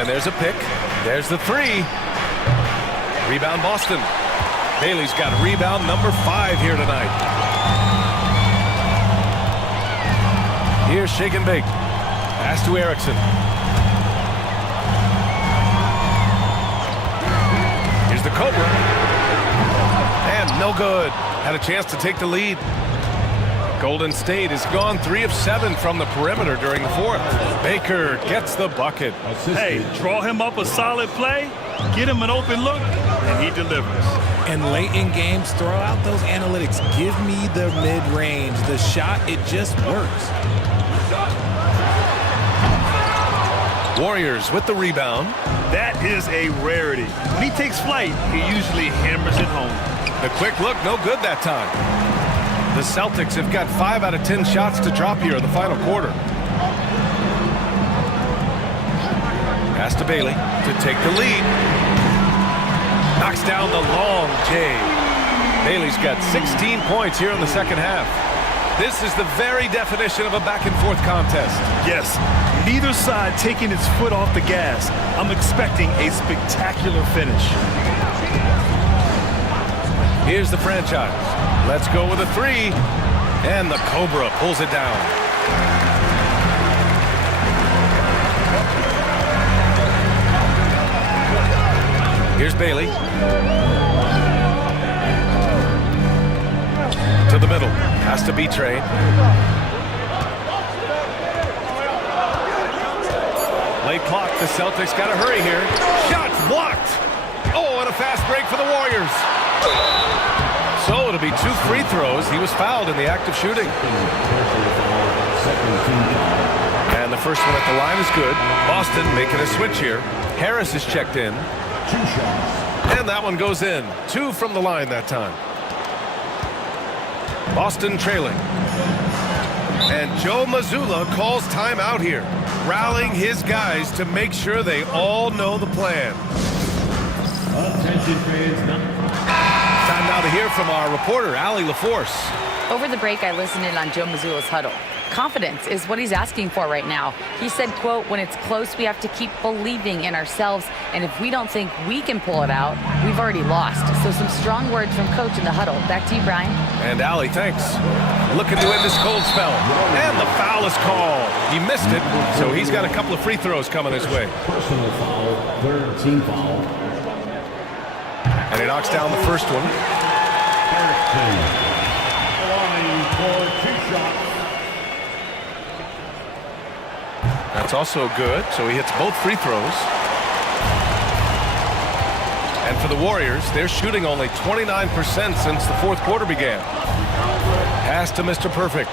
And there's a pick. There's the 3. Rebound Boston. Bailey's got rebound number 5 here tonight. Here's Shake and Bake. Pass to Erickson. Here's the Cobra. And no good. Had a chance to take the lead. Golden State has gone 3 of 7 from the perimeter during the fourth. Baker gets the bucket. Hey, draw him up a solid play, get him an open look, and he delivers. And late in games, throw out those analytics. Give me the mid-range. The shot, it just works. Warriors with the rebound. That is a rarity. When he takes flight, he usually hammers it home. The quick look, no good that time. The Celtics have got 5 out of 10 shots to drop here in the final quarter. Pass to Bailey to take the lead. Knocks down the long J. Bailey's got 16 points here in the second half. This is the very definition of a back-and-forth contest. Yes, neither side taking its foot off the gas. I'm expecting a spectacular finish. Here's the franchise. Let's go with a 3. And the Cobra pulls it down. Here's Bailey. To the middle. Has to be Trey. Late clock. The Celtics got to hurry here. Shots blocked. Oh, and a fast break for the Warriors. So it'll be 2 free throws. He was fouled in the act of shooting. And the first one at the line is good. Boston making a switch here. Harris is checked in. 2 shots. And that one goes in. 2 from the line that time. Boston trailing. And Joe Mazzulla calls timeout here, rallying his guys to make sure they all know the plan. Attention fans. Time now to hear from our reporter, Allie LaForce. Over the break, I listened in on Joe Mazzulla's huddle. Confidence is what he's asking for right now. He said, quote, when it's close, we have to keep believing in ourselves. And if we don't think we can pull it out, we've already lost. So some strong words from coach in the huddle. Back to you, Brian. And Allie, thanks. Looking to end this cold spell. And the foul is called. He missed it, so he's got a couple of free throws coming his way. Personal foul, third team foul. And he knocks down the first one. Line for 2 shots. That's also good, so he hits both free throws. And for the Warriors, they're shooting only 29% since the fourth quarter began. Pass to Mr. Perfect.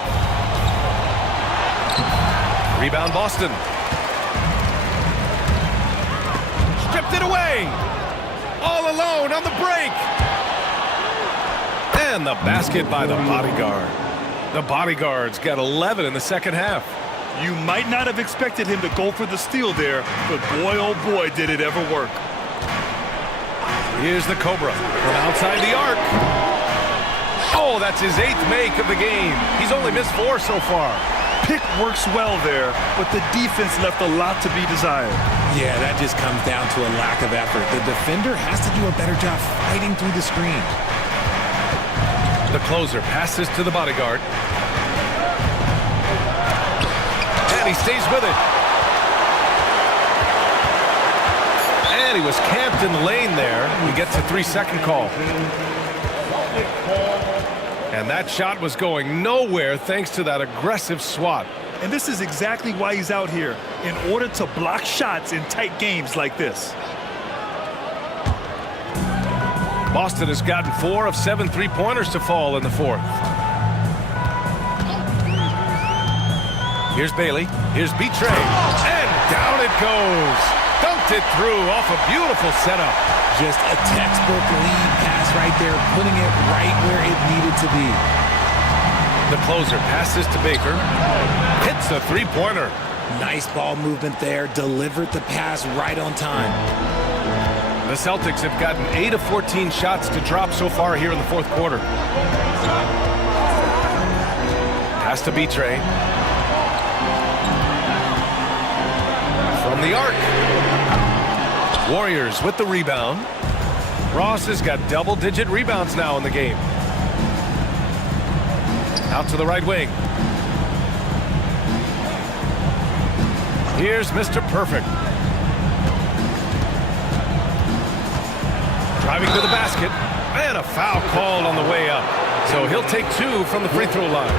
Rebound Boston. Stripped it away. All alone on the break. And the basket by the bodyguard. The bodyguard's got 11 in the second half. You might not have expected him to go for the steal there, but boy, oh boy, did it ever work. Here's the Cobra from outside the arc. Oh, that's his 8th make of the game. He's only missed 4 so far. Pick works well there, but the defense left a lot to be desired. Yeah, that just comes down to a lack of effort. The defender has to do a better job fighting through the screen. The closer passes to the bodyguard. And he stays with it. And he was camped in the lane there. He gets a 3-second call. And that shot was going nowhere thanks to that aggressive swat. And this is exactly why he's out here, in order to block shots in tight games like this. Boston has gotten 4 of 7 3-pointers to fall in the fourth. Here's Bailey. Here's Betray. And down it goes. Dunked it through off a beautiful setup. Just a textbook lead pass right there, putting it right where it needed to be. The closer passes to Baker. Hits a 3-pointer. Nice ball movement there. Delivered the pass right on time. The Celtics have gotten 8 of 14 shots to drop so far here in the fourth quarter. Pass to Betray. From the arc. Warriors with the rebound. Ross has got double-digit rebounds now in the game. Out to the right wing. Here's Mr. Perfect. Driving to the basket. And a foul called on the way up. So he'll take 2 from the free throw line.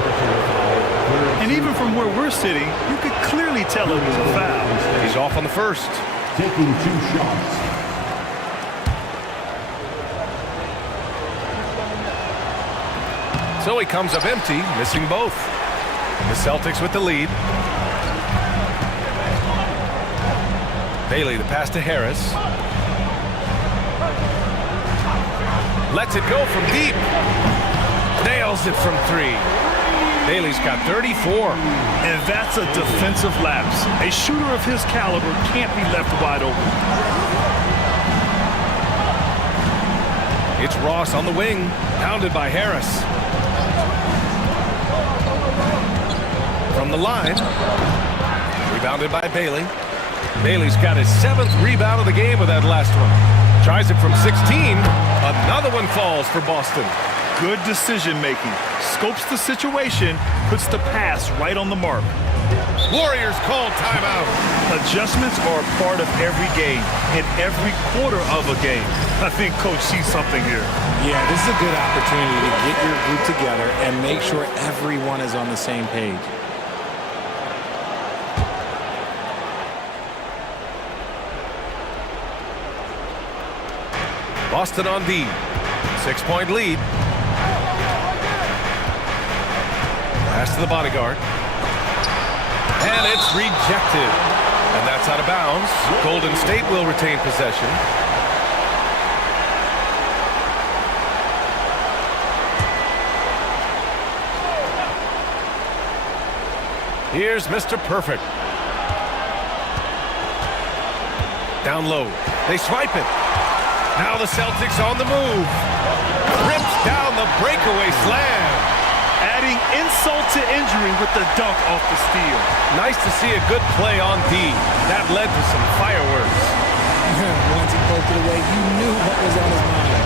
And even from where we're sitting, you could clearly tell it was a foul. He's off on the first. Taking 2 shots. So he comes up empty, missing both. The Celtics with the lead. Bailey, the pass to Harris. Lets it go from deep. Nails it from 3. Bailey's got 34. And that's a defensive lapse. A shooter of his caliber can't be left wide open. It's Ross on the wing, pounded by Harris. From the line, rebounded by Bailey. Bailey's got his 7th rebound of the game with that last one. Tries it from 16. Another one falls for Boston. Good decision-making. Scopes the situation, puts the pass right on the mark. Warriors call timeout. Adjustments are a part of every game, in every quarter of a game. I think Coach sees something here. Yeah, this is a good opportunity to get your group together and make sure everyone is on the same page. Boston on D. 6-point lead. Pass to the bodyguard. And it's rejected. And that's out of bounds. Golden State will retain possession. Here's Mr. Perfect. Down low. They swipe it. Now the Celtics on the move. Ripped down the breakaway slam. Adding insult to injury with the dunk off the steal. Nice to see a good play on D. That led to some fireworks. Once he poked it away, you knew what was on his mind.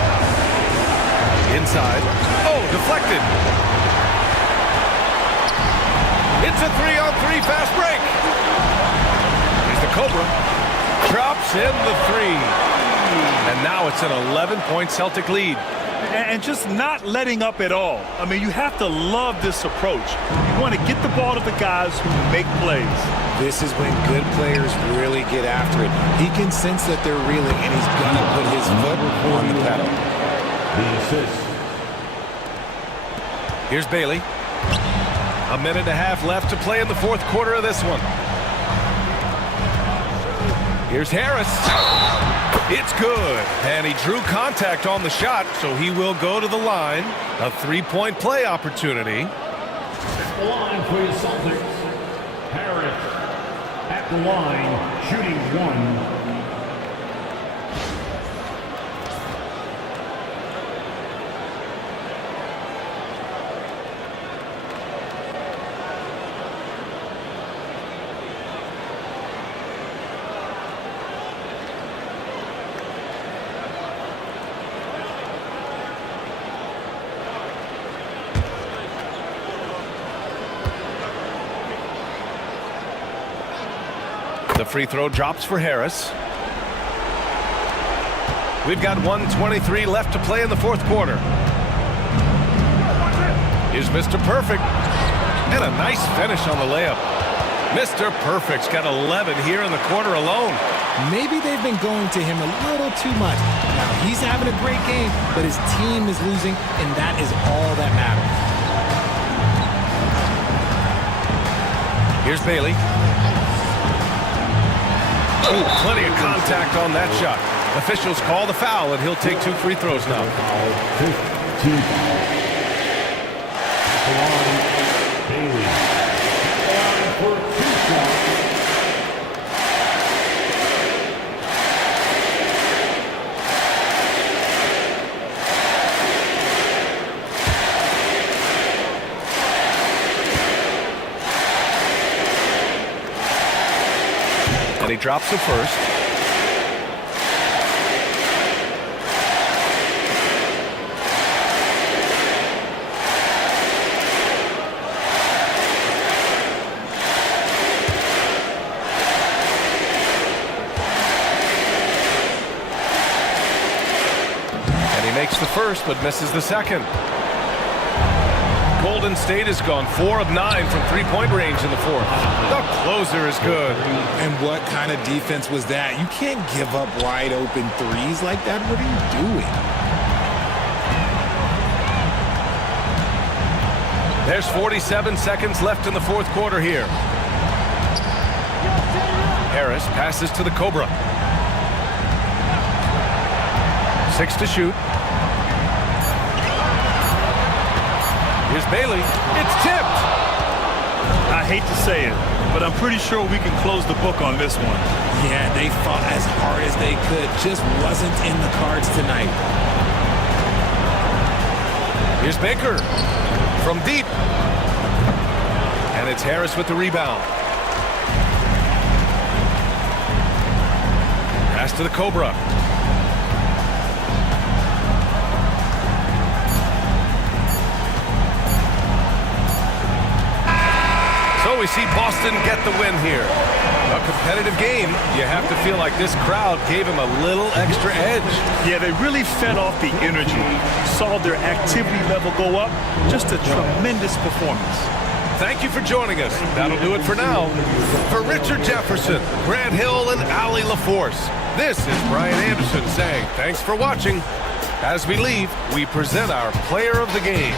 Inside. Oh, deflected. It's a 3-on-3 fast break. Here's the Cobra. Drops in the three. And now it's an 11-point Celtic lead. And just not letting up at all. I mean, you have to love this approach. You want to get the ball to the guys who make plays. This is when good players really get after it. He can sense that they're reeling, and he's going to put his foot on the pedal. The assist. Here's Bailey. A minute and a half left to play in the fourth quarter of this one. Here's Harris. It's good. And he drew contact on the shot, so he will go to the line. A three-point play opportunity. At the line for your Celtics. Harris at the line, shooting one. The free throw drops for Harris. We've got 1:23 left to play in the fourth quarter. Here's Mr. Perfect. And a nice finish on the layup. Mr. Perfect's got 11 here in the quarter alone. Maybe they've been going to him a little too much. Now, he's having a great game, but his team is losing, and that is all that matters. Here's Bailey. Oh, plenty of contact on that shot. Officials call the foul, and he'll take 2 free throws now. 15. At the line, Bailey. At the line for 2 shots. And he drops the first. And he makes the first, but misses the second. Golden State has gone 4 of 9 from three-point range in the fourth. The closer is good. And what kind of defense was that? You can't give up wide open threes like that. What are you doing? There's 47 seconds left in the fourth quarter here. Harris passes to the Cobra. 6 to shoot. Here's Bailey. It's tipped. I hate to say it, but I'm pretty sure we can close the book on this one. Yeah, they fought as hard as they could. Just wasn't in the cards tonight. Here's Baker from deep. And it's Harris with the rebound. Pass to the Cobra. So we see Boston get the win here. A competitive game. You have to feel like this crowd gave him a little extra edge. Yeah, they really fed off the energy. Saw their activity level go up. Just a tremendous performance. Thank you for joining us. That'll do it for now. For Richard Jefferson, Grant Hill, and Allie LaForce, this is Brian Anderson saying thanks for watching. As we leave, we present our player of the game.